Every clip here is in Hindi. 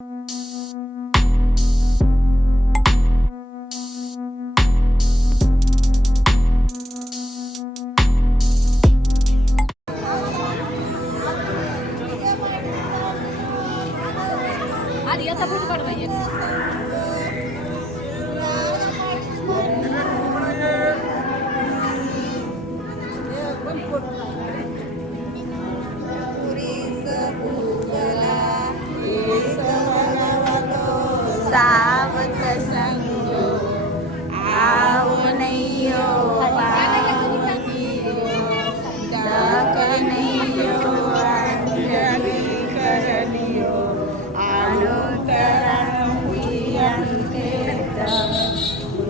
आधी याचा फोटो काढ पाहिजे. सावत संगो आवनयो पावनियो दकनियो अंजलि करनियो अनुतरं वियन्ते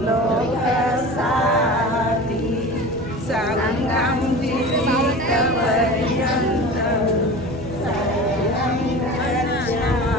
लोक साधि संगं जीवितपर्यन्तं शरणं गच्छामि.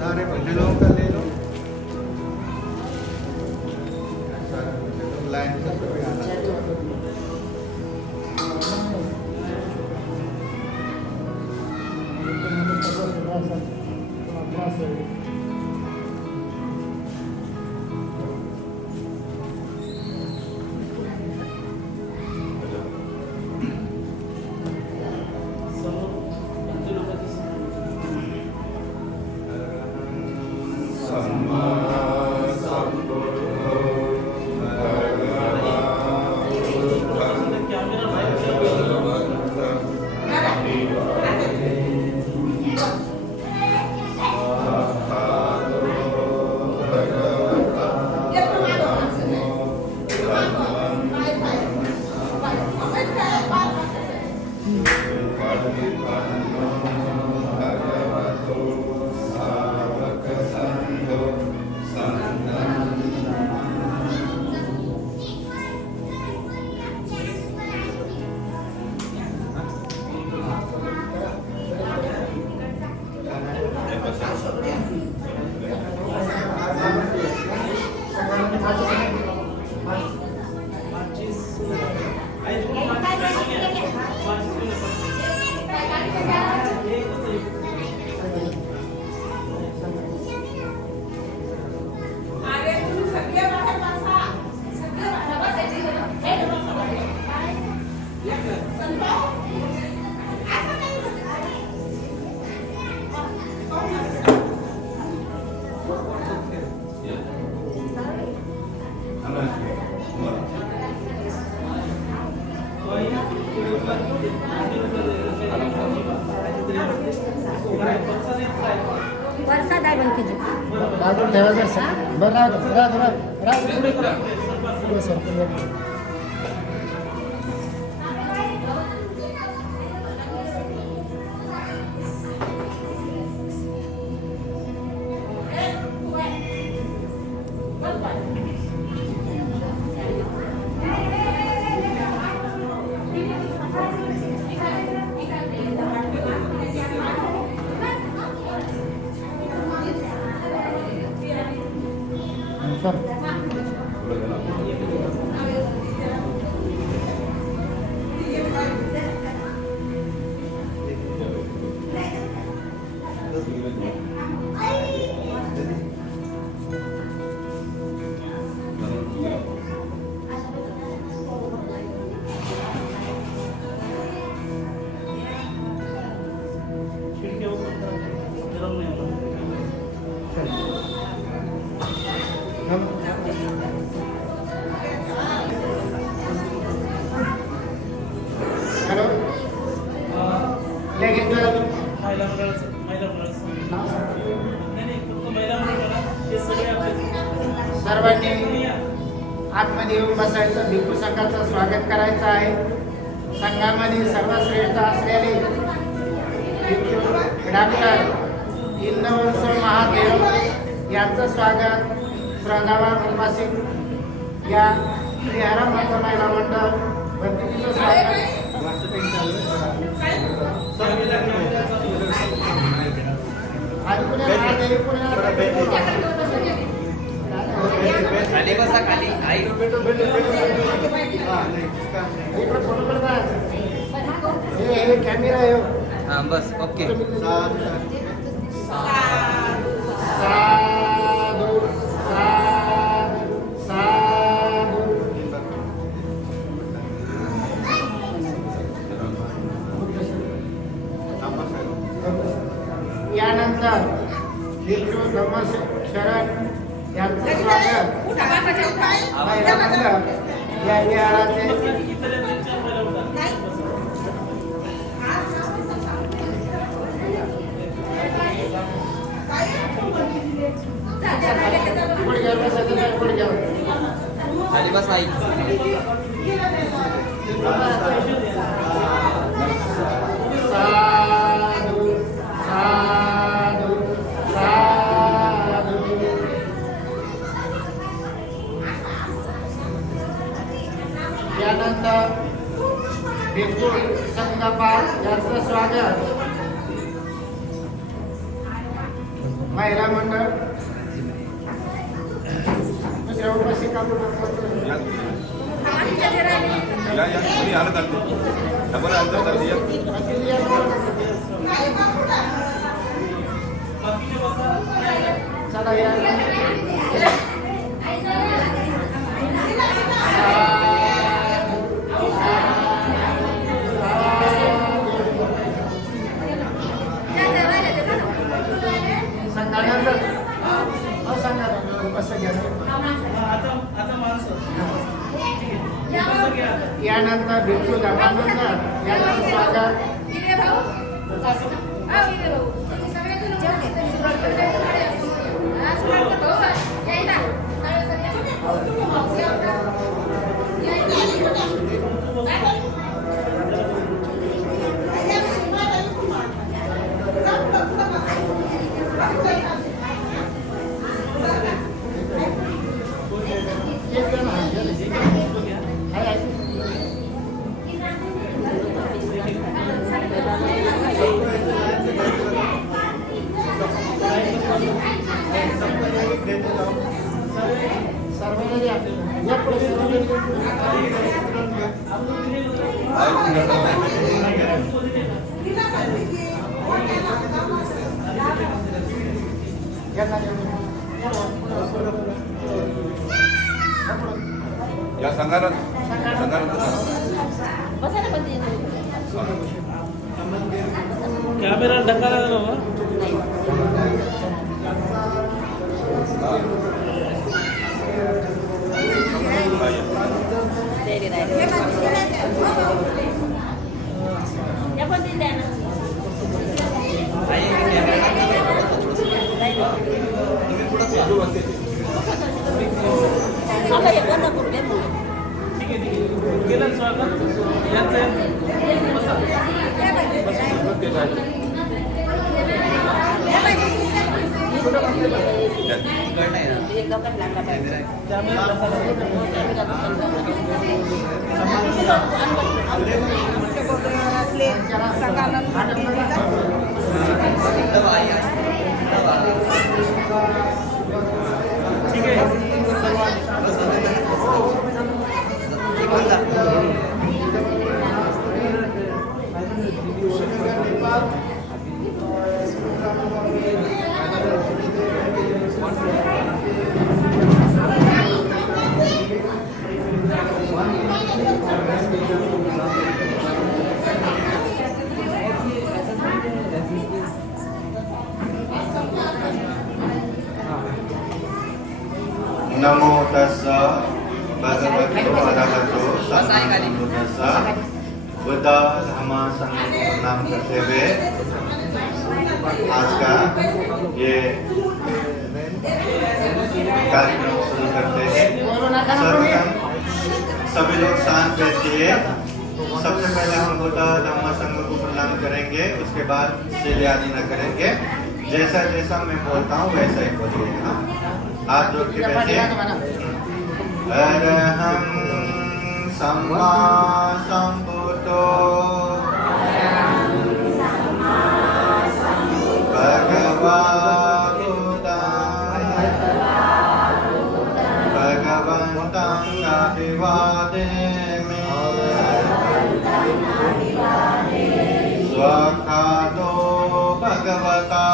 सारे बंडलों का ले लो, सारे बंडलों लाइन से सभी आना। वर्षा दाय बनते जी बाजूला ठेवा जर सर बरं राहू पुढे सर सर्वांनी आतमध्ये येऊन बसायचं, भिक्खू संघाचं स्वागत करायचं आहे. संघामध्ये सर्वश्रेष्ठ असलेले डॉक्टर इंदवंश महादेव यांचं स्वागत श्रद्धावान उपासित या श्री आरामाचा महिला मंडळ भक्तीचं स्वागत आणि खाली बसा खाली आई कॅमेरा आहे हां बस ओके साधू साधू साधू यानंतर भिक्षू धम्मशरण यांचं स्वागत महिला मंडळ या विहाराचे खाली बस आई साधू साधू साधू यानंतर भिक्षू संगपाल यांचं स्वागत महिला मंडळ दुसऱ्या उपासिका चला या यानंतर भिक्षू धर्मानंद यांचं स्वागत या संघानं कॅमेरा ढकाला केलं स्वागत ठीक आहे नमो तस्सा भगवतो अरहतो सम्मा बुद्धा धम्मा संघ नाम करते हुए आज का ये कार्यक्रम शुरू करते हैं। सर्वप्रथम सभी लोग शांत बैठिए। सबसे पहले हम बुद्धा धम्मा संघ को प्रणाम करेंगे, उसके बाद सीधे आदि न करेंगे। जैसा जैसा मैं बोलता हूँ वैसा ही बोलिए। हाँ, हाथ जोड़ के बैठिए। अरहं सम्मा सम्बुद्धो भगवन्तं अभिवादेमि। स्वाखातो भगवता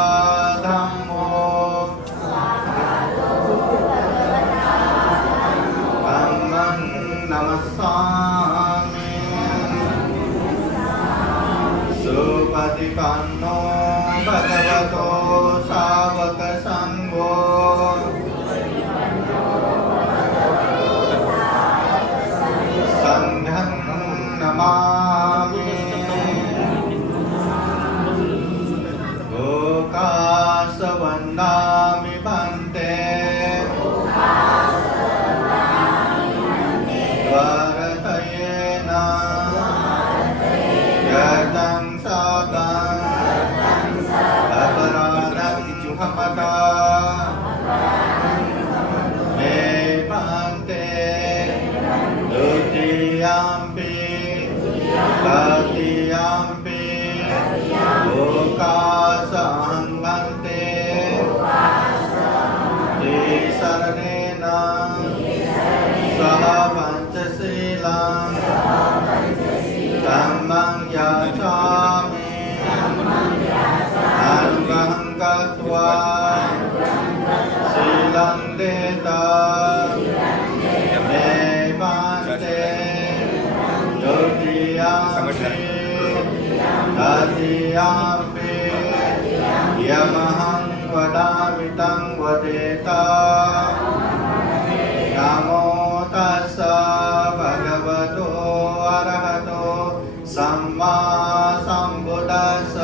धम्मो धम्मं नमस्सामि। सुपतिपन्नो भगवतो सावक संघो संघं नमामि। लोकासवन्दामि भन्ते भारतयेन यतं साकं अपराधं क्षमता मे भन्ते। द्वितीयाम्पि तृतीयाम्पि लोकासहं भन्ते। शरणेन सह पञ्चशीलं धम्मं याचामि। अनुगहं गत्वा शीलं देता मे भन्ते। द्वितीयाम्पि तृतीयाम्पि यमहं वदामि तं वदेता। नमो तस्स भगवतो अरहतो सम्मा सम्बुद्दस्स।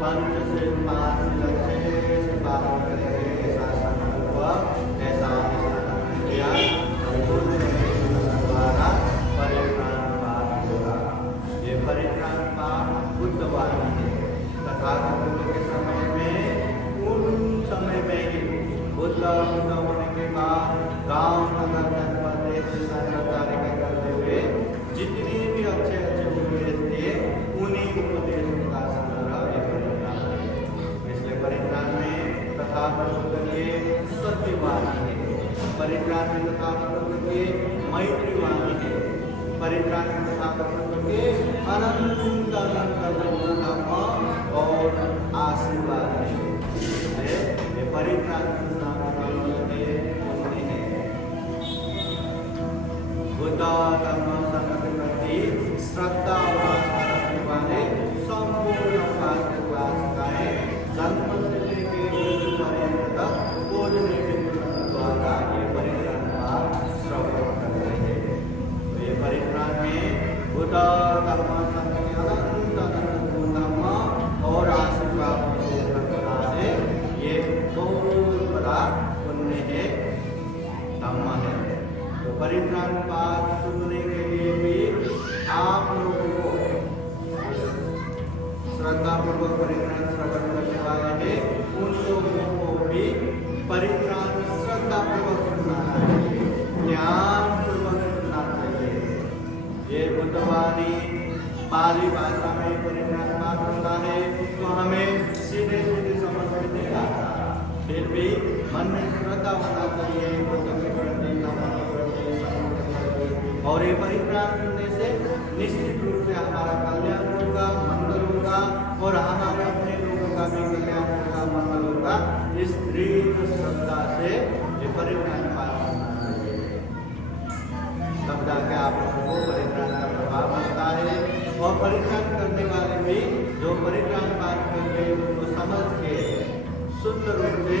पंचशील पांचशील अच्छे से पालन करेंगे, ऐसा संकल्प हुआ, ऐसा अनुष्ठान किया, द्वारा परित्राण पाप होगा। ये परित्राण पाप बुद्धवाणी है। तथागत के समय में, उन समय में ही बुद्ध होने के बाद गांव नगर जनपद देश संचारिका करते हुए जितने भी अच्छे अच्छे उपदेश दिए, उन्हीं उपदेशों का संग्रह ये परित्राण है। इसलिए परित्राण में तथागत के सत्यवाणी है, परित्राण में तथागत के मैत्रीवाणी है, परित्राण में तथागत के अनंत अनंत धर्म और आशीर्वाद है। ये परित्राण बुद्ध धर्म संघ के प्रति श्रद्धा और आस्था रखने वाले संपूर्ण उपासकाएं जन्म से लेकर मृत्यु पर्यंत तक पूजने के द्वारा ये परित्राण का श्रवण कर रहे हैं। तो ये परित्राण में बुद्ध धर्म संघ के अनंत अनंत धर्म और आशीर्वाद से ये बहुत बड़ा पुण्य है, धम्म है। तो परित्राण पाठ सुनने के लिए भी आप लोगों को श्रद्धा पूर्वक परित्राण श्रवण करने वाले हैं, उन लोगों को भी परित्राण श्रद्धा पूर्वक सुनना चाहिए, ज्ञान पूर्वक सुनना चाहिए। ये बुद्धवाणी पाली भाषा में परित्राण पाठ होता है, तो हमें सीधे सीधे समझ में नहीं आता, फिर भी मन में श्रद्धा होना चाहिए बुद्ध के प्रति, और ये परित्राण सुनने से निश्चित रूप से हमारा कल्याण होगा, मंगल होगा, और हमारे अपने लोगों का भी कल्याण होगा, मंगल होगा। इस दृढ़ श्रद्धा से ये परित्राण पाठ करना चाहिए, तब जाके आप लोगों को परित्राण का प्रभाव बनता है। और परित्राण करने वाले भी जो परित्राण पाठ करके उसको समझ के शुद्ध रूप से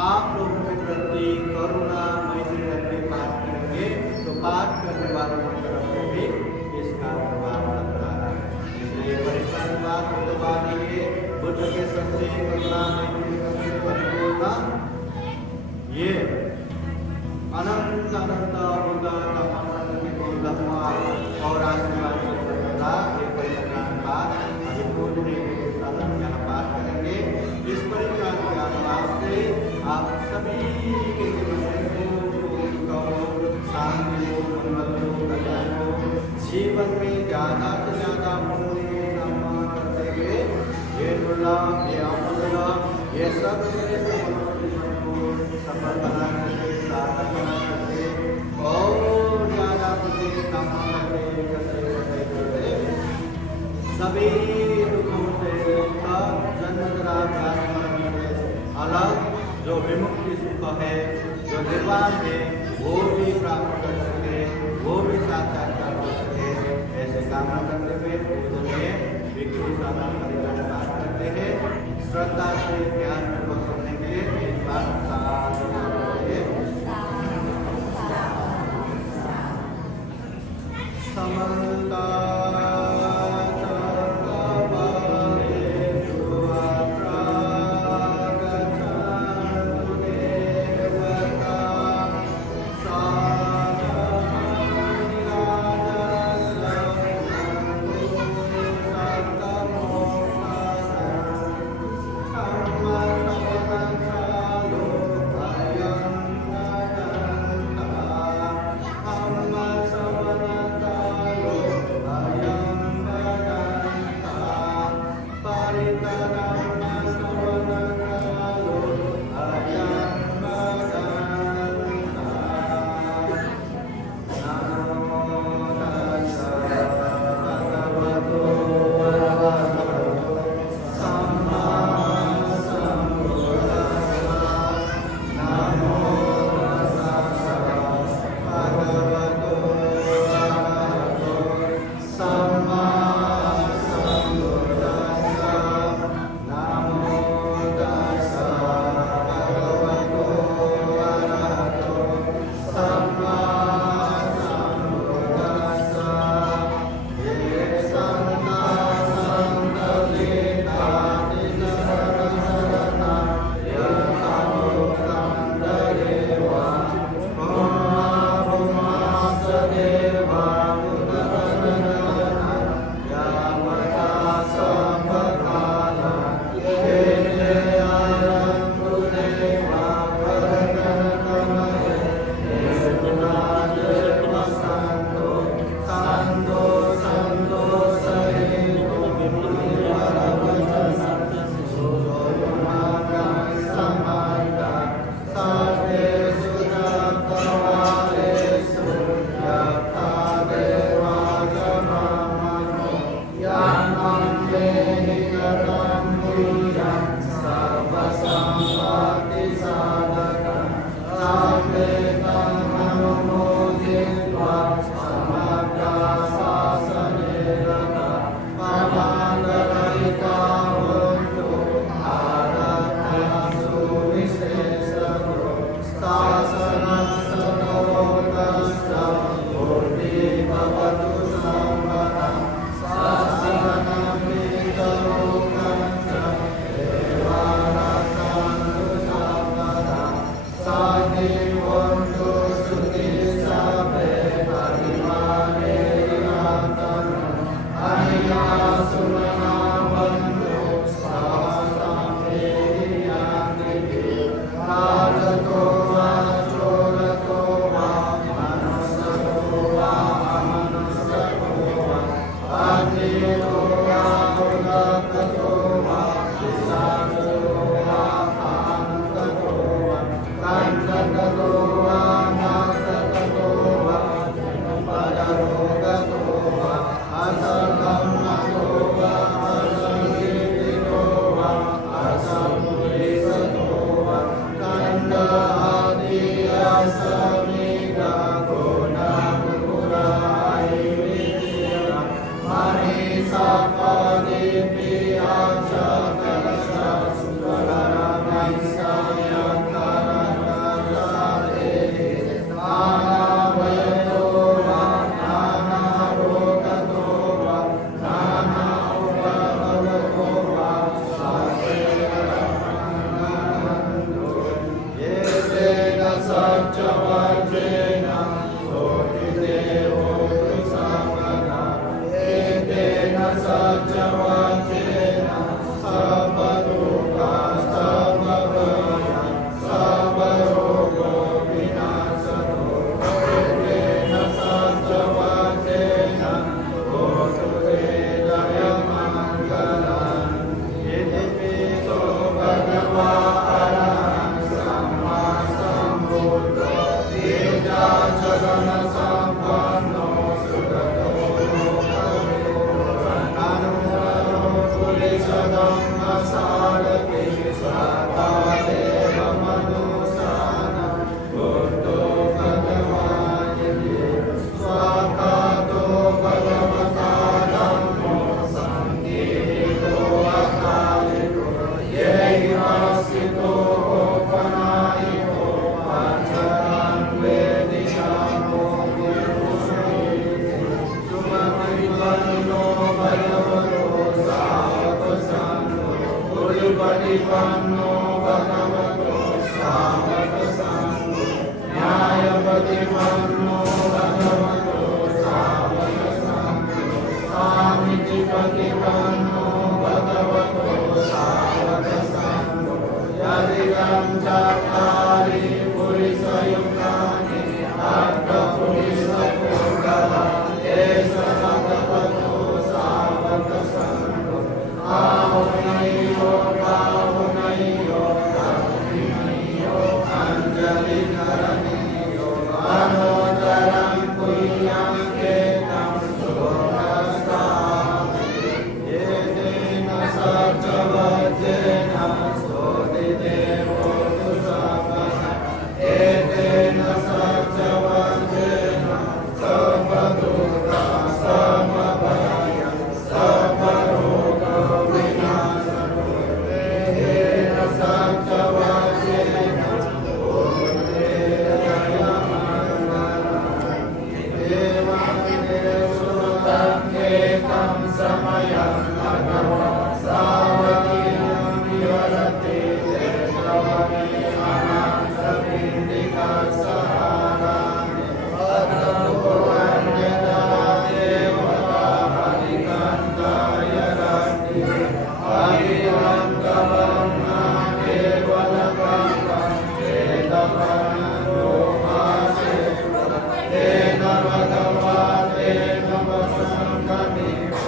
आप लोगों के प्रति करुणा मैत्री रख के पाठ करेंगे, तो पाठ करने वालों की तरफ से भी इसका प्रभाव लगता है। इसलिए परित्राण पाठ बुद्धवाणी के बुद्ध के सत्य करुणा मैत्री परिपूर्ण ये अनंत अनंत बुद्ध धर्म और आशीर्वाद ये परित्राण पाठ अभी पूजने के साधन यहाँ पाठ करेंगे। इस परित्राण के अनुसार से आप सभी के जीवन में शांति हो, मंगल हो, कल्याण हो, जीवन में ज्यादा से ज्यादा पुण्य कर्म करते हुए ये दुर्लभ, ये अमूल्य, ये सर्वश्रेष्ठ मनुष्य को सफल बना करके, सार्थक बना करके, और ज्यादा पुण्य काम करते सभी दुखों से जन्म अलग जो विमुक्ति सुख है, जो निर्वाण है, वो भी प्राप्त कर सके, वो भी साक्षात्कार कर सके, ऐसे कामना करते हुए पूजन में विक्री साधन परिवार पाठ करते हैं। श्रद्धा से ध्यान पूर्वक सुनने के लिए एक बार समन्ता Sama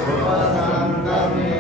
Upasangami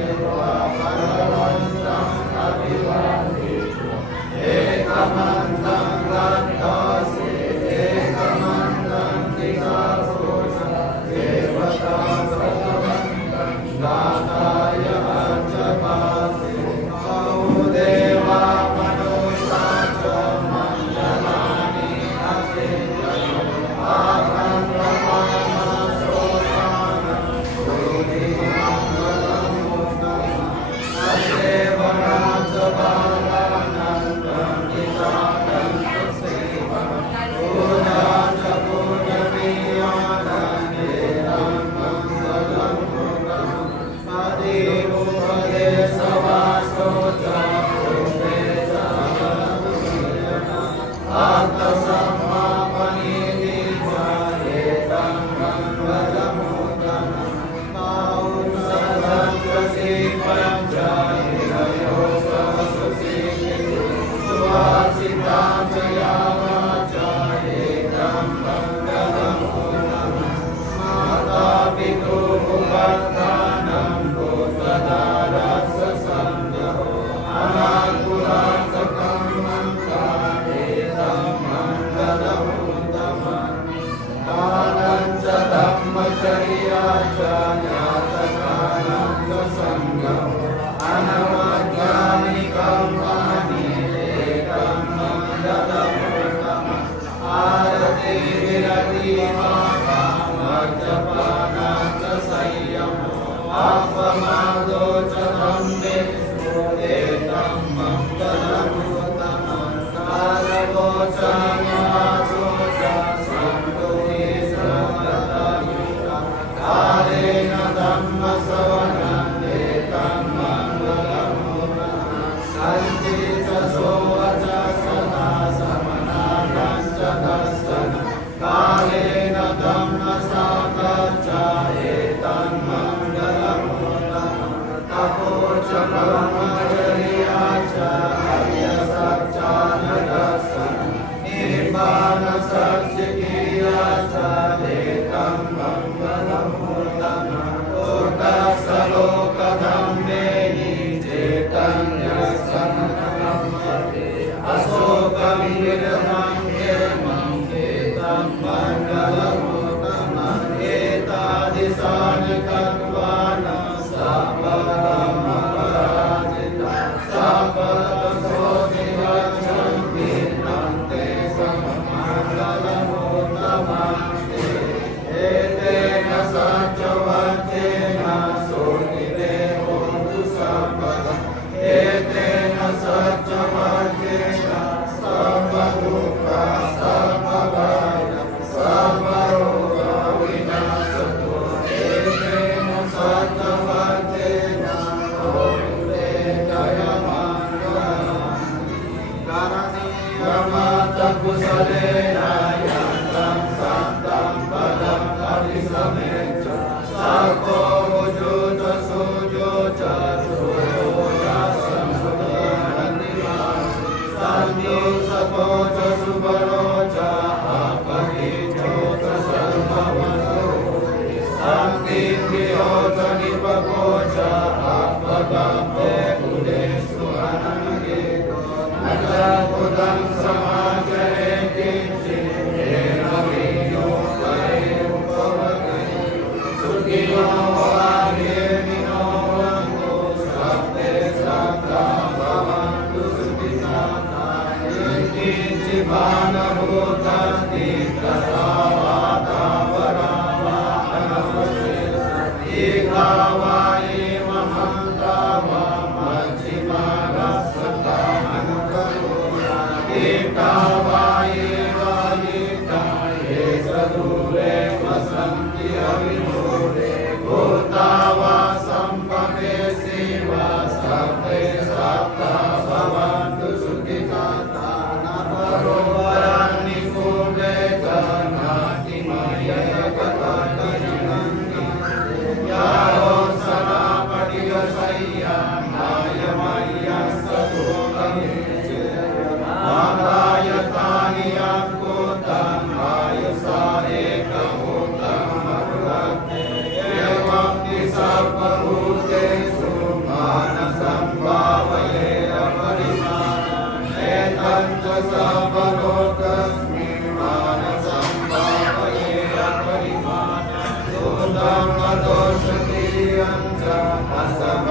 Asam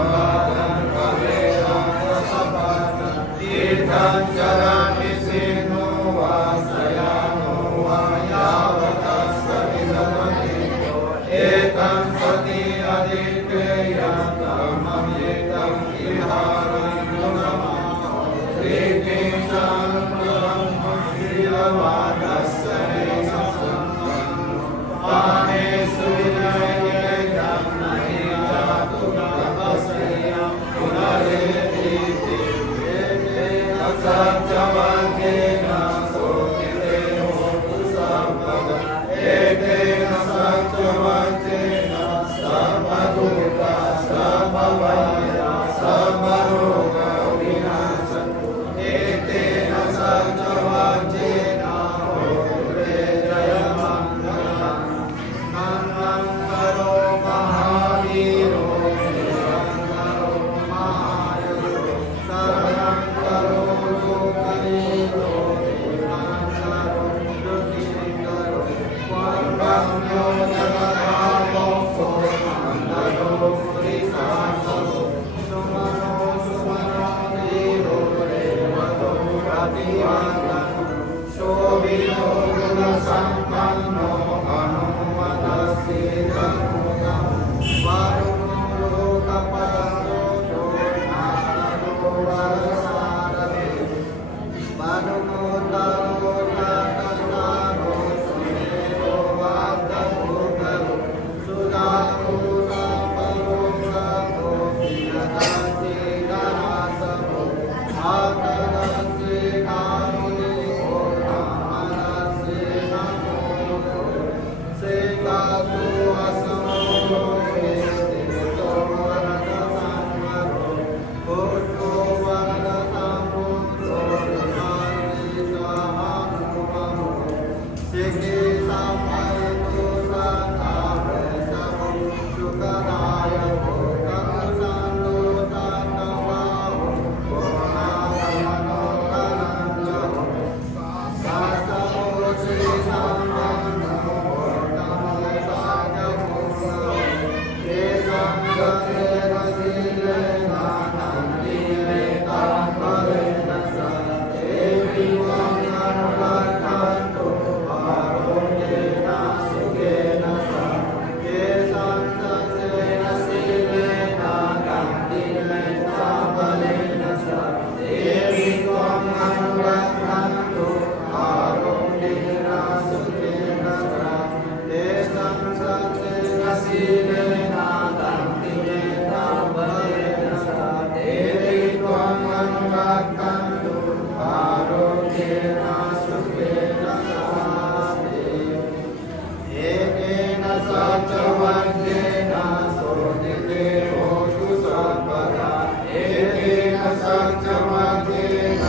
सत्यमतेन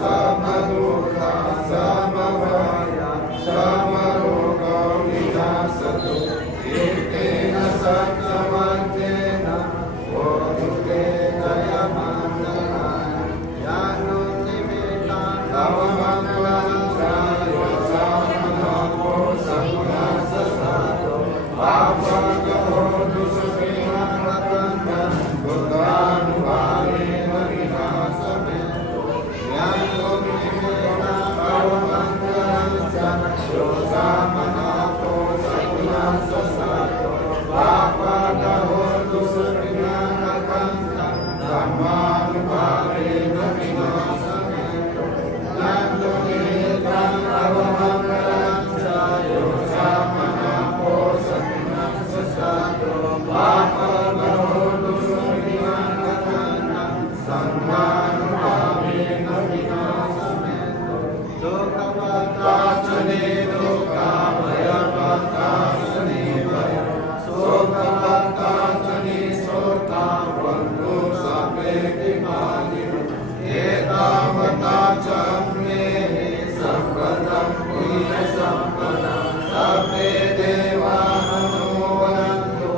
समदुःखा समवाया समरोगो विनाशतु एतेन सत्यमतेन ओदुते जयमङ्गलाय यानो निमित्तं नवमङ्गलं त्रयो सामनाको समुनाससातो पापगो दुष्कृतं बुद्धानुभावेन विनाशमेतो यानो निमित्तं नवमङ्गलं त्रयो सामनाको समुनाससातो पापगो दुष्कृतं धर्मानुभावेन विनाशमेतो यानो निमित्तं नवमङ्गलं त्रयो सामनाको समुनाससातो पापगो दुष्कृतं धर्मानुभावेन विनाशमेतो लोकवतासने लोकाभयवतासने भय शोकवतासने शोकावन्तो समेति मालिनो एतावता च मे सर्वदं पुण्यसम्पदं सर्वे देवानुमोदन्तु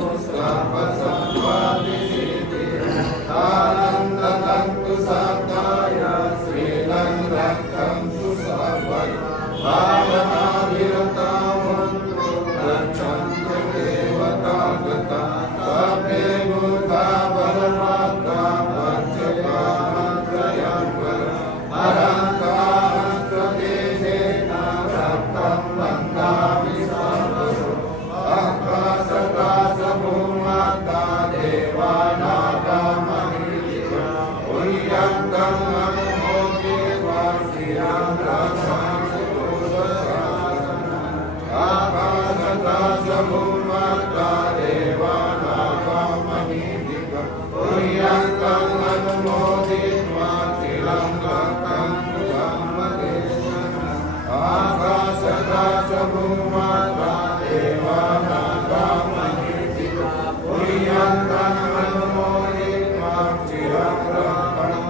सर्वसम्पत्तिसिद्धिः आनन्दन्तु सदाय श्रीलं रक्षन्तु सर्वदा भावनाभिरता भवन्तु गच्छन्तु देवतागता सर्वे भूता बलवत्ता पञ्चकामत्रयं परङ्कामत्रतेजेन रक्तं बन्धामि सर्वतो अक्कासकासभूमाता देवानागामहीलिका पुण्यङ्गं अनुमोदित्वा श्रियं रक्षांसि पूर्वशासनम् आकाशकासभूमाता देवानागामहीलिका पुण्यङ्गं अनुमोदित्वा श्रियं रक्षन्तु धम्मदेशनम् आकाशकासभूमाता देवानागामहीलिका पुण्यङ्गं अनुमोदित्वा श्रियं रक्षन्तु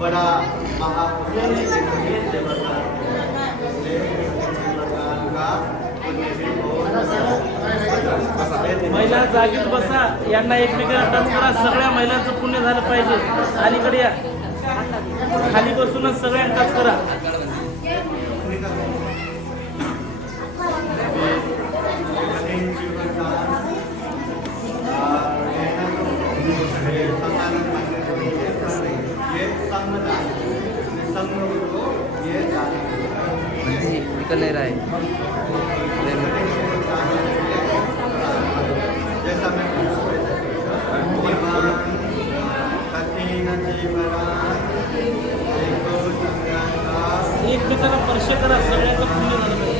बड़ा महापुरुष महिला जागीच बसा, यांना एकमेकांना टच करा. सगळ्या महिलांचं पुण्य झालं पाहिजे. अलीकडे या, खाली बसूनच सगळ्यांना टच करा. ये संगदान निकल नहीं रहा है। जैसा मैं एकमेकांना स्पर्श करा, सगळ्याचं पुण्य झालं पाहिजे.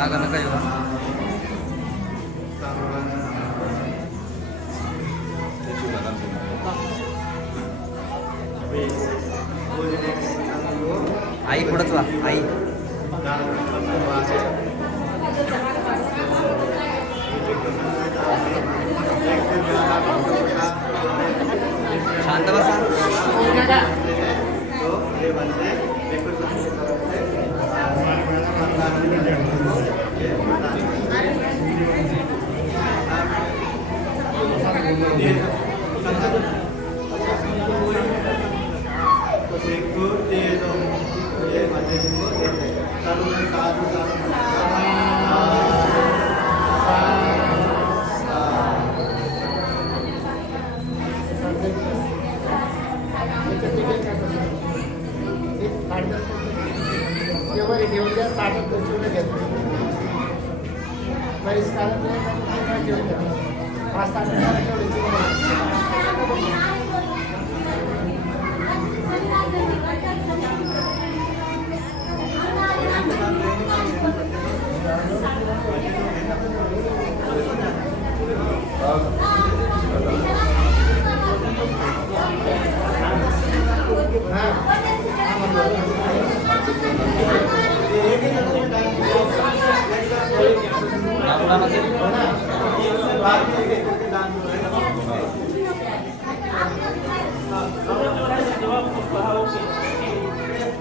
मागं नका येऊ. आई पुढंच वा. आई शांत बसा. घेऊन द्या, ताटात ठेवून घेतो. बरीच कारण घेऊन द्या. 5 ताटात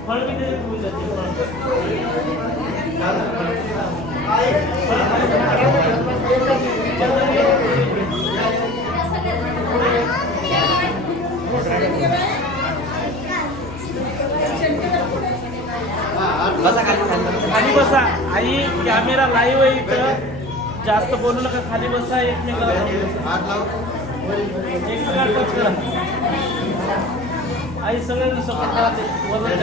फळ किती होऊन जाते. बसा खाली. खाली बसा. आई कॅमेरा लाईव्ह आहे इथं. जास्त बोलू नका. खाली बसा. एकमेकाला टच करा. आई सगळ्यांना सपोर्ट राहते. वजन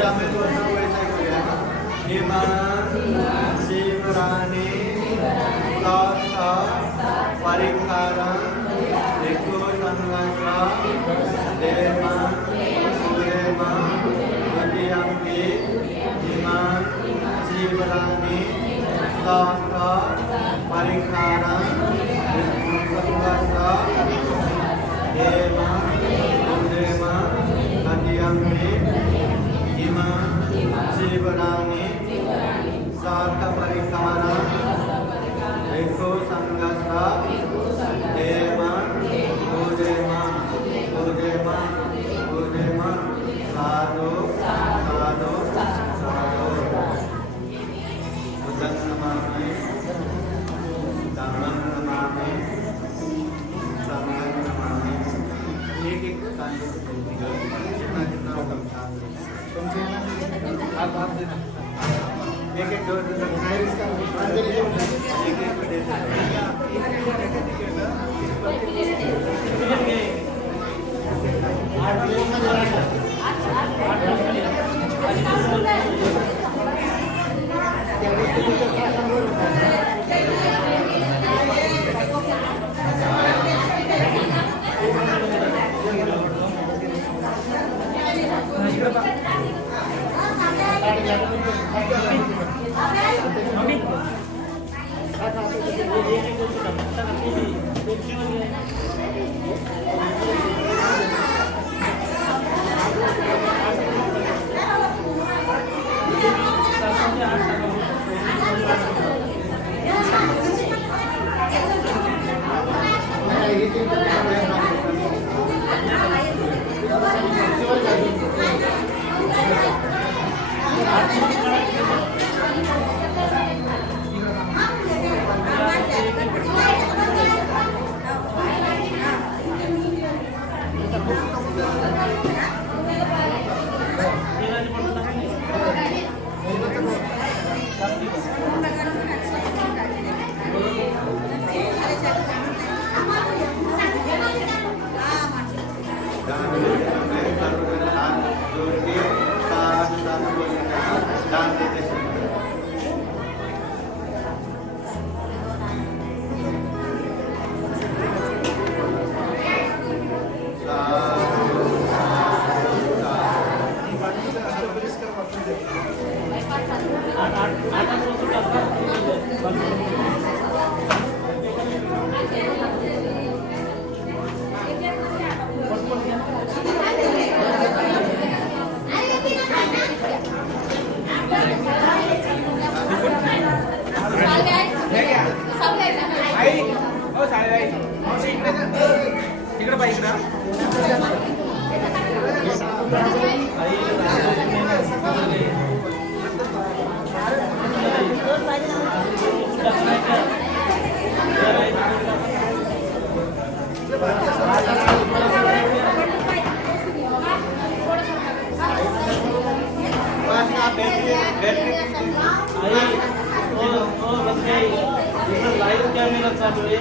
लाईव्ह कॅमेरा चालू आहे.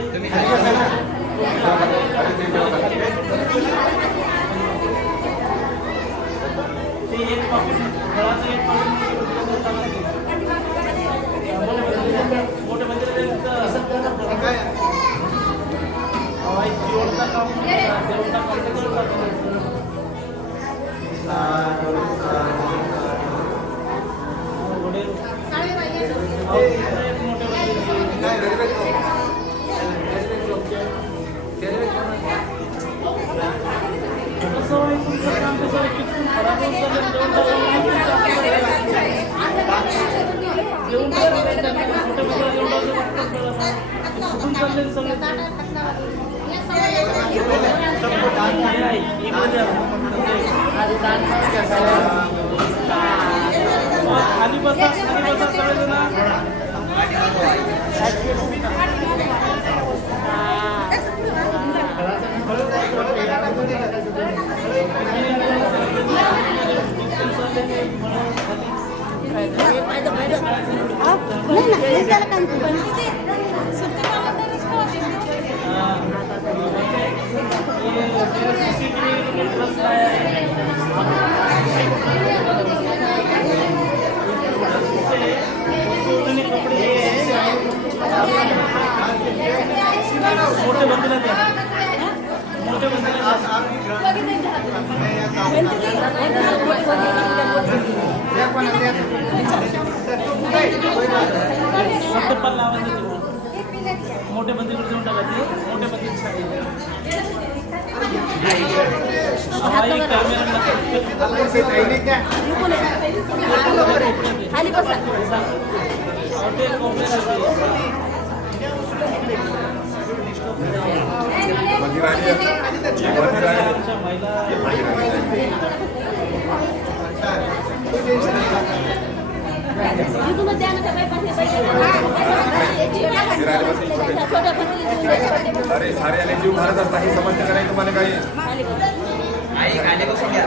ते एक पाकिट फळाचं एक पाकिट मोठे मंदिर जेवढा काम खाली बसा सगळेजण. मोठे बंदीला द्या. मोठे बंदीला पण लावायचं. मोठे बंदीकडे देऊन टाका. ते मोठे बंदी खाली बसा. अरे सारे आले जीव घालत असता हे समजते का नाही तुम्हाला काही? आई खाली बसून घ्या.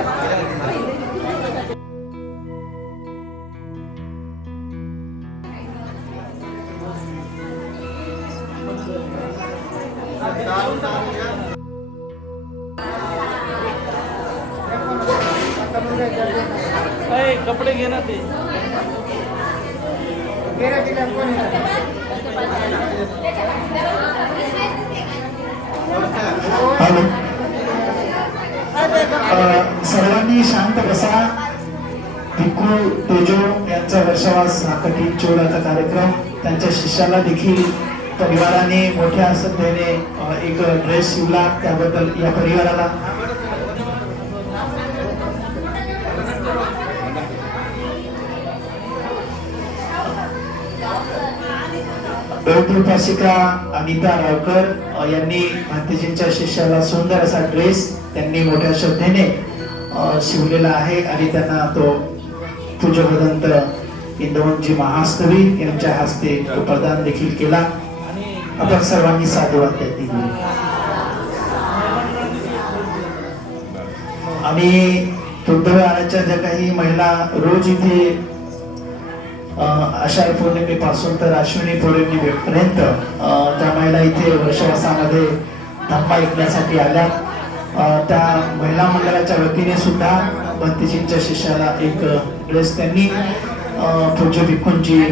कपडे घे ना ते. हॅलो, सर्वांनी शांत बसा. भिक्खू तेजो यांचा वर्षावास हा कठीण चोळाचा कार्यक्रम. त्यांच्या शिष्याला देखील परिवाराने मोठ्या श्रद्धेने एक ड्रेस शिवला. त्याबद्दल या परिवाराला उपासिका अनिता रावकर यांनी भांतेजींच्या शिष्याला सुंदर असा ड्रेस त्यांनी मोठ्या श्रद्धेने शिवलेला आहे आणि त्यांना तो पूज्य भदंत इंदवनजी महास्तवी यांच्या हस्ते तो प्रदान देखील केला. आपण सर्वांनी साधुवाद दिली. आणि तुर्भवाराच्या ज्या काही महिला रोज इथे आषाढ पौर्णिमेपासून तर अश्विनी पौर्णिमेपर्यंत त्या महिला इथे वर्षवासामध्ये धम्मा ऐकण्यासाठी आल्या. त्या महिला मंडळाच्या वतीने सुद्धा भंतेजींच्या शिष्याला एक ड्रेस त्यांनी पूज्य भिक्खूंजी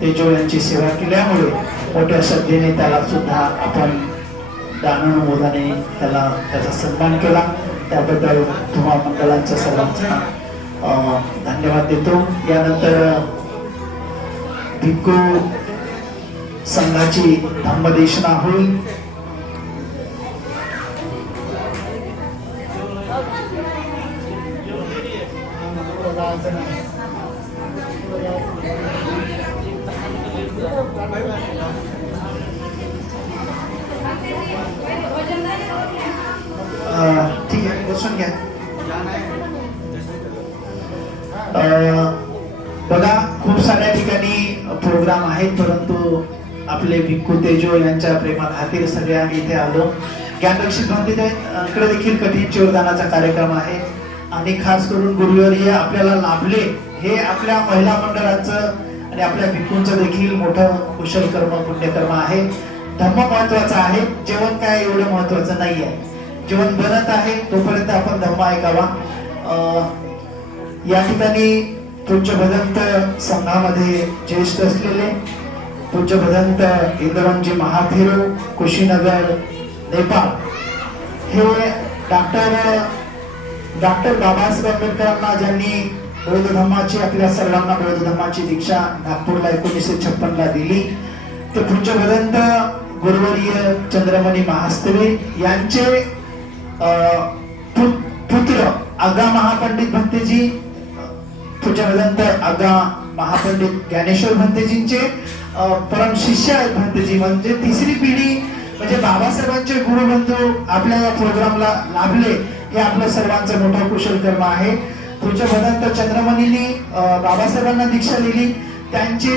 तेजो यांची सेवा केल्यामुळे मोठ्या श्रद्धेने त्याला सुद्धा आपण दानानुमोदाने त्याचा सन्मान केला. त्याबद्दल तुम्हा मंडळांच्या सर्वांचा धन्यवाद देतो. यानंतर भिक्खू संघाची धम्मदेशना होईल. ठीक आहे, बसून घ्या. बघा खूप साऱ्या ठिकाणी प्रोग्राम आहेत, परंतु आपले भिक्खू तेजो यांच्या प्रेमाखातीर सगळे आम्ही इथे आलो. ज्ञानरक्षित कडे देखील कठीण चिवरदानाचा कार्यक्रम आहे आणि खास करून गुरुवर्य आपल्याला लाभले हे आपल्या महिला मंडळाचं आणि आपल्या भिक्खूंचं देखील मोठं कुशल कर्म पुण्यकर्म आहे. धम्म महत्वाचा आहे, जेवण काय एवढं महत्वाचं नाही आहे. जेवण बनत आहे तोपर्यंत आपण धम्म ऐकावा. या ठिकाणी पूज्य भदंत संघामध्ये ज्येष्ठ असलेले पूज्य भदंत इंद्रवंजी महाथेरो कुशीनगर नेपाळ हे डॉक्टर बाबासाहेब आंबेडकरांना ज्यांनी बौद्ध धर्माची आपल्या सर्वांना बौद्ध धर्माची दीक्षा नागपूरला 1956 ला दिली, ते पूज्य भदंत गुरुवर्य चंद्रमणी महास्तवे यांचे पुत्र आगा महापंडित भंतेजी, पूज्य भदंत आगा महापंडित ज्ञानेश्वर भंतेजींचे परम शिष्य आहेत भंतेजी. म्हणजे तिसरी पिढी, म्हणजे बाबासाहेबांचे गुरुबंधू आपल्या या प्रोग्रामला लाभले हे आपलं सर्वांचं मोठं कुशल कर्म आहे. पूज्य भदंत चंद्रमणींनी बाबासाहेबांना दीक्षा दिली, त्यांचे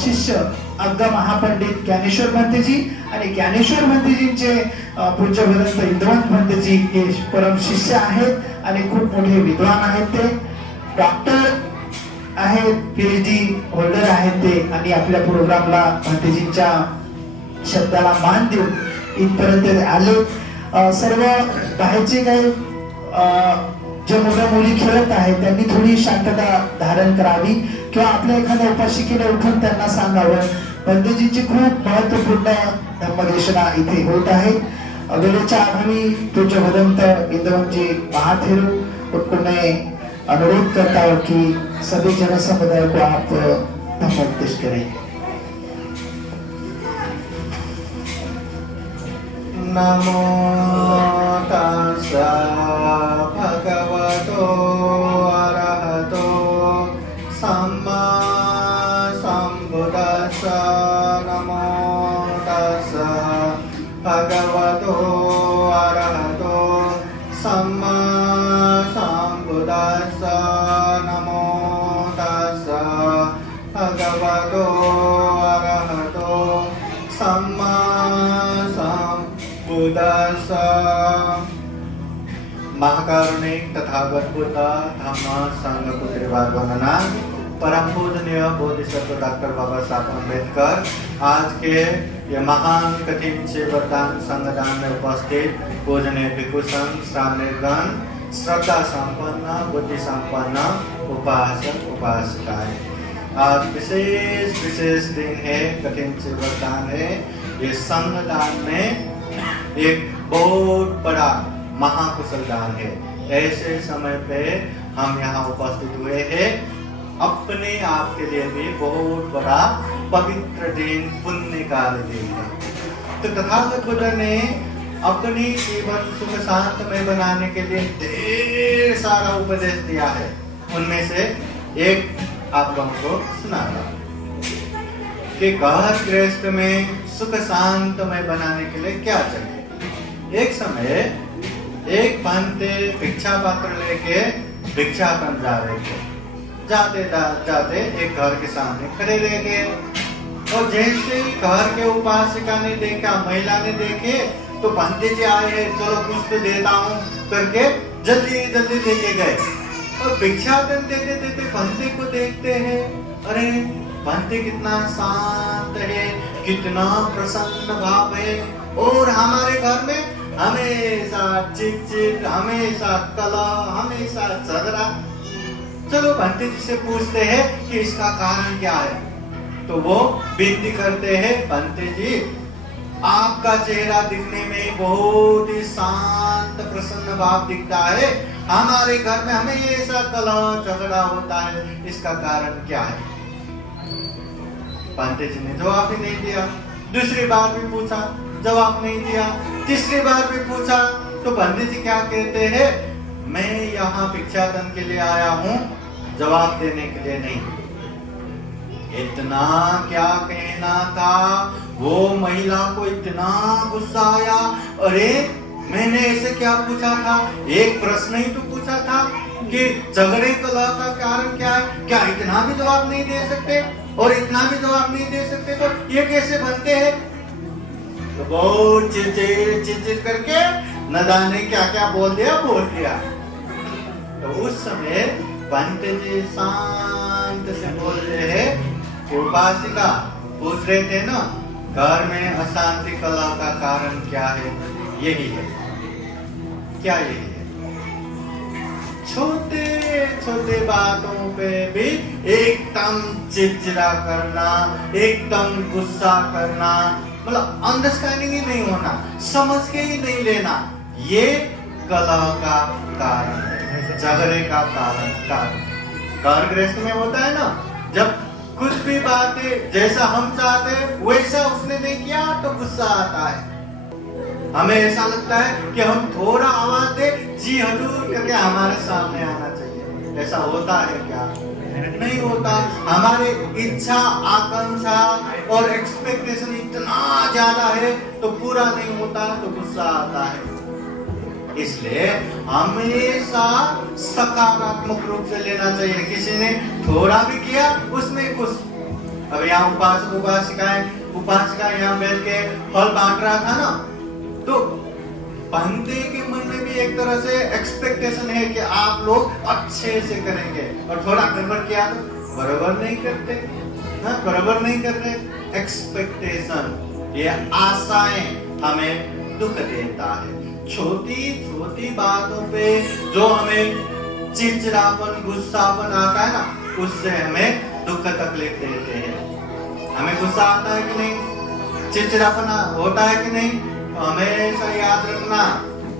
शिष्य आगा महापंडित ज्ञानेश्वर भंतेजी आणि ज्ञानेश्वर भंतेजींचे पूज्य भदंत इंद्रवंत भंतेजी हे परम शिष्य आहेत आणि खूप मोठे विद्वान आहेत. ते डॉक्टर आहेत, पीएचडी होल्डर आहेत ते, आणि आपल्या प्रोग्रामला भंतेजींच्या शब्दाला मान देऊन इथपर्यंत आले. सर्व बाहेरचे काही जे मुलं मुली खेळत आहेत त्यांनी थोडी शांतता धारण करावी किंवा आपल्या एखाद्या उपासिकेला उठून त्यांना सांगावं. भंतेजींची खूप महत्वपूर्ण धम्मदेशना इथे होत आहे. वेळेच्या अभावी पूज्य भदंत इंद्रवंजी महाथेरो उनको मैं अनुरोध करता हूँ कि सभी जन समुदाय को आप धम्मोपदेश करें. नमो तस्सा भगवतो अरहतो सम्मा सम्बुद्धास्सा. नमो तस्सा भगवतो अरहतो सम्मा सम्बुद्धास्सा. नमो तस्सा भगवतो अरहतो सम्मा बुद्धस्सा. महाकारुणिक तथागत बुद्ध धम्म संघ पुत्रीवाद वंदना. परम पूजनीय बोधिसत्व डॉक्टर बाबा साहब अम्बेडकर आज के ये महान कठिन से वरदान संगदान में उपस्थित पूजनीय भिक्षु संघ श्रावणगण, श्रद्धा संपन्न बुद्धि संपन्न उपासक उपासिकाएं, आज विशेष दिन है, कठिन से वरदान है. ये संगदान में एक बहुत बड़ा महाकुशल दान है. ऐसे समय पे हम यहाँ उपस्थित हुए हैं, अपने आप के लिए भी बहुत बड़ा पवित्र दिन, पुण्यकाल दिन है. तो तथागत बुद्ध ने अपनी जीवन सुख शांतमय बनाने के लिए ढेर सारा उपदेश दिया है. उनमें से एक आप लोगों को सुना रहा कि घर गृहस्थ में सुख शांतमय बनाने के लिए क्या चाहिए. एक समय एक भंते भिक्षा पात्र लेके भिक्षा बन जा रहे थे. जाते जाते एक घर के सामने खड़े रह गए और जैसे ही घर के उपासिका ने देखा, महिला ने देखे, तो भंते जी आए हैं, चलो कुछ तो देता हूँ करके जल्दी जल्दी देके गए. और भिक्षाटन देते देते भंते को देखते हैं, अरे भंते कितना शांत है, कितना प्रसन्न भाव है, और हमारे घर में हमेशा चिक हमेशा कलह, हमेशा झगड़ा. चलो भंते जी से पूछते हैं कि इसका कारण क्या है. तो वो विनती करते हैं, भंते जी आपका चेहरा दिखने में बहुत ही शांत प्रसन्न भाव दिखता है, हमारे घर में हमेशा कलह झगड़ा होता है, इसका कारण क्या है. भंते जी ने जवाब भी नहीं दिया. दूसरी बार भी पूछा, जवाब नहीं दिया. तीसरी बार भी पूछा तो भंते जी क्या कहते हैं, मैं यहाँ भिक्षाटन के लिए आया हूँ, जवाब देने के लिए नहीं. इतना क्या कहना था, वो महिला को इतना गुस्सा आया, अरे मैंने ऐसे क्या पूछा था, एक प्रश्न ही तो पूछा था, कि झगड़े कलह का कारण क्या है? क्या इतना भी जवाब नहीं दे सकते? और इतना भी जवाब नहीं दे सकते तो ये कैसे बनते हैं? तो बहुत चिड़चिड़ करके न जाने क्या क्या बोल दिया। तो उस समय पंत जी शांत से बोल रहे हैं, उपासिका पूछ रहे थे ना, घर में अशांति कलह का कारण क्या है? यही है। क्या यही है? छोटे छोटे बातों पे भी एकदम चिड़चिड़ा करना, एकदम गुस्सा करना, मतलब अंडरस्टैंडिंग ही नहीं होना, समझ के ही नहीं लेना, ये कलह का कारण है, झगड़े का कारण। घर गृहस्थ में होता है ना, जब कुछ भी बातें जैसा हम चाहते हैं वैसा उसने नहीं किया तो गुस्सा आता है। हमें ऐसा लगता है कि हम थोड़ा आवाज दे, जी हजूर करके हमारे सामने आना चाहिए। ऐसा होता है क्या? नहीं होता। हमारे इच्छा, आकांक्षा और एक्सपेक्टेशन इतना ज्यादा है तो पूरा नहीं होता तो गुस्सा आता है। इसलिए हमेशा सकारात्मक रूप से लेना चाहिए। किसी ने थोड़ा भी किया उसमें कुछ, अब यहाँ उपासिका यहाँ बैठ के फल बांट रहा था ना, तो बंदे के मन में भी एक तरह से एक्सपेक्टेशन है कि आप लोग अच्छे से करेंगे, और थोड़ा गड़बड़ किया तो बराबर नहीं करते, बराबर नहीं कर रहे। एक्सपेक्टेशन, ये आशाएं हमें दुख देता है। छोटी छोटी बातों पे जो हमें चिड़चिड़ापन, गुस्सापन आता है ना, उससे हमें दुख तकलीफ देते हैं। हमें गुस्सा आता है कि नहीं? चिड़चिड़ापन होता है कि नहीं? हमेशा याद रखना,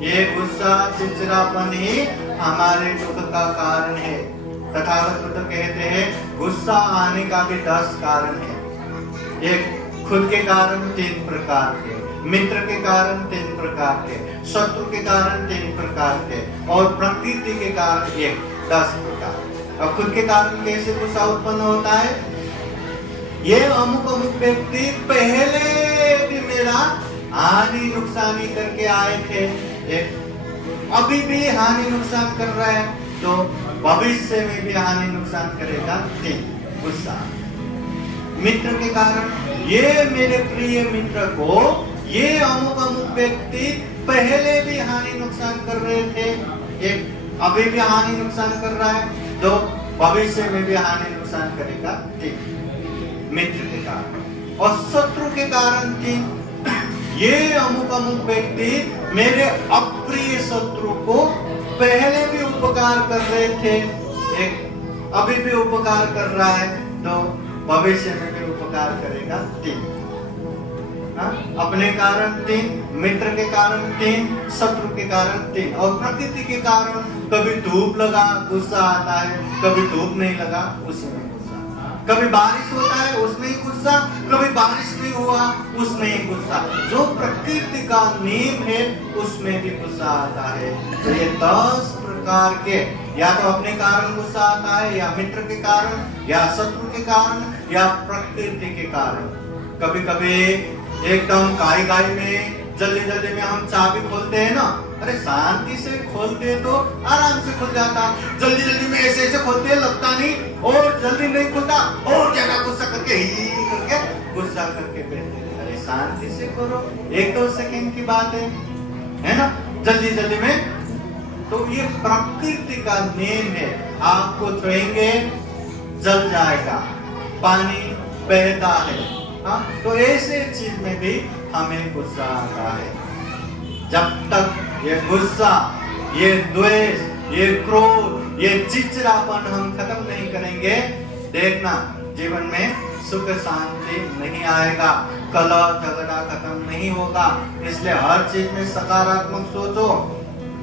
ये गुस्सा, चिड़चिड़ापन ही हमारे दुख का कारण है। तथागत बुद्ध कहते हैं गुस्सा आने का भी 10 कारण है। एक खुद के कारण 3 प्रकार के, मित्र के कारण 3 प्रकार के, शत्रु के कारण 3 प्रकार के, और प्रकृति के कारण 10 प्रकार। अब खुद के कारण कैसे गुस्सा उत्पन्न होता है? ये अमुक व्यक्ति पहले भी मेरा हानि नुकसानी करके आए थे, अभी भी हानि नुकसान कर रहा है, तो भविष्य में भी हानि नुकसान करेगा। 3 गुस्सा। मित्र के कारण, ये मेरे प्रिय मित्र को ये अमुक व्यक्ति पहले भी हानि नुकसान कर रहे थे, एक अभी भी हानि नुकसान कर रहा है, तो भविष्य में भी हानि नुकसान करेगा। 3 मित्र के कारण। और शत्रु के कारण 3, ये अमुक व्यक्ति मेरे अप्रिय शत्रु को पहले भी उपकार कर रहे थे, एक अभी भी उपकार कर रहा है, तो भविष्य में भी उपकार करेगा। 3 अपने कारण 3, मित्र के कारण 3, शत्रु के कारण 3, और प्रकृति के कारण कभी धूप लगा गुस्सा आता है, कभी धूप नहीं लगा उसमें गुस्सा, कभी बारिश होता है उसमें ही गुस्सा, कभी बारिश नहीं हुआ उसमें ही गुस्सा। जो प्रकृति का नियम है उसमें भी गुस्सा आता है। तो ये 10 प्रकार के, या तो अपने कारण गुस्सा आता है, या मित्र के कारण, या शत्रु के कारण, या प्रकृति के कारण। कभी कभी एकदम काई में जल्दी में हम चाबी खोलते हैं ना, अरे शांति से खोलते तो आराम से खुल जाता, जल्दी में ऐसे खोलते हैं, लगता नहीं, और जल्दी नहीं खुलता, और ज्यादा गुस्सा करके गुस्सा करके बैठते। अरे शांति से करो, 1-2 सेकंड की बात है ना, जल्दी में। तो ये प्रकृति का नियम है, आपको छुएंगे जल जाएगा, पानी बहता है। तो ऐसे चीज में भी हमें गुस्सा आता है। जब तक ये गुस्सा, ये द्वेष, ये क्रोध, ये चिड़चिड़ापन हम खत्म नहीं करेंगे, देखना जीवन में सुख शांति नहीं आएगा, कलह झगड़ा खत्म नहीं होगा। इसलिए हर चीज में सकारात्मक सोचो।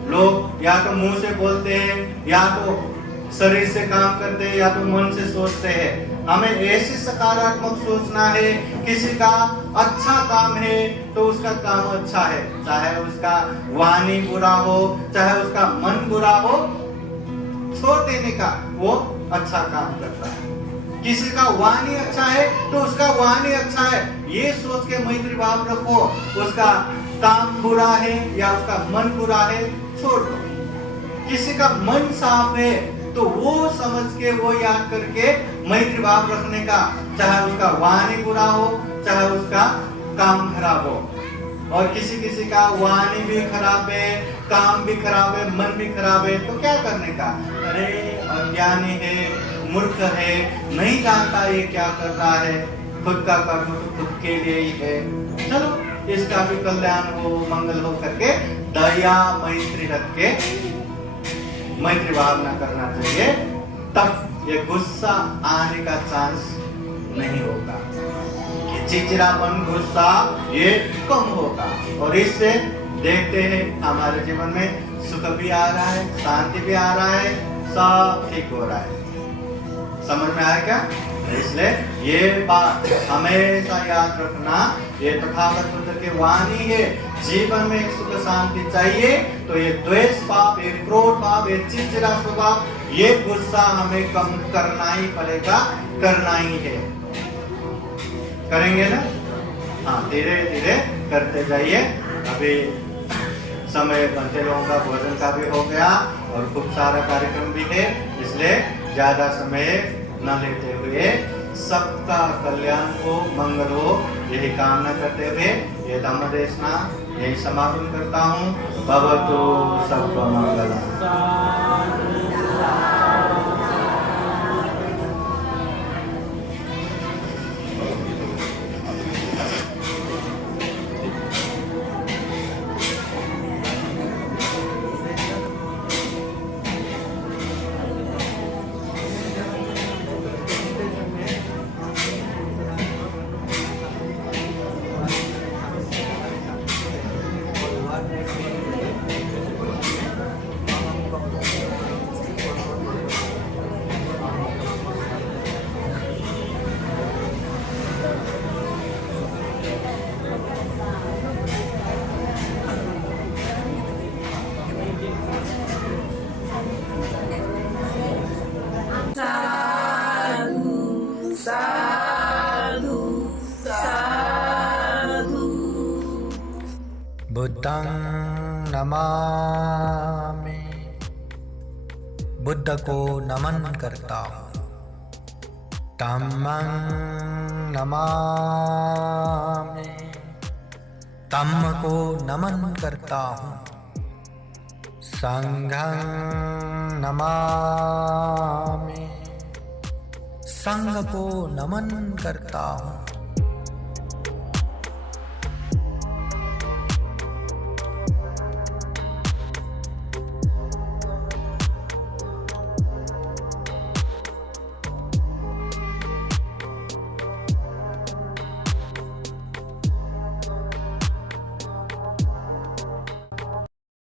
लोग या तो मुंह से बोलते हैं, या तो शरीर से काम करते हैं, या तो मन से सोचते हैं। हमें ऐसे सकारात्मक सोचना है, किसी का अच्छा काम है तो उसका काम अच्छा है, चाहे उसका वाणी बुरा हो, चाहे उसका मन बुरा हो, छोड़ देने का, वो अच्छा काम करता है। किसी का वाणी अच्छा है तो उसका वाणी अच्छा है, ये सोच के मैत्री भाव रखो। उसका काम बुरा है या उसका मन बुरा है, छोड़ दो। किसी का मन साफ है तो वो समझ के वो याद करके मैत्री भाव रखने का, चाहे उसका वाणी बुरा हो चाहे उसका काम खराब हो। और किसी किसी का वाणी भी खराब है, काम भी खराब है, मन भी खराब है, तो क्या करने का? अरे अज्ञानी है, मूर्ख है, नहीं जानता ये क्या कर रहा है, खुद का कर्म तो खुद के लिए ही है, चलो इसका भी कल्याण हो, मंगल हो करके दया मैत्री रख के मैत्री भावना करना चाहिए। तब ये गुस्सा आने का चांस नहीं होगा, कि चिड़चिड़ापन गुस्सा ये कम होगा। और इससे देखते हैं हमारे जीवन में सुख भी आ रहा है, शांति भी आ रहा है, सब ठीक हो रहा है। समझ में आया क्या? इसलिए ये बात हमेशा याद रखना, ये तथागत बुद्ध की वाणी है। जीवन में सुख शांति चाहिए तो ये द्वेष भाव, ये क्रोध भाव, ये चिड़चिड़ा स्वभाव, ये गुस्सा हमें कम करना ही पड़ेगा, करना ही है। करेंगे ना? हाँ, धीरे धीरे करते जाइए। अभी समय बनते लोगों का भोजन का भी हो गया और खूब सारा कार्यक्रम भी है, इसलिए ज्यादा समय न लेते हुए सबका कल्याण हो, मंगल हो, यही कामना करते हुए ये धम्म देशना यही समापन करता हूँ। भवतु सर्वमंगलम्। बुद्धं नमामि, बुद्ध को नमन करता हूँ। धम्मं नमामि, धम्म को नमन करता हूँ। संघं नमामि, संघ को नमन करता हूँ।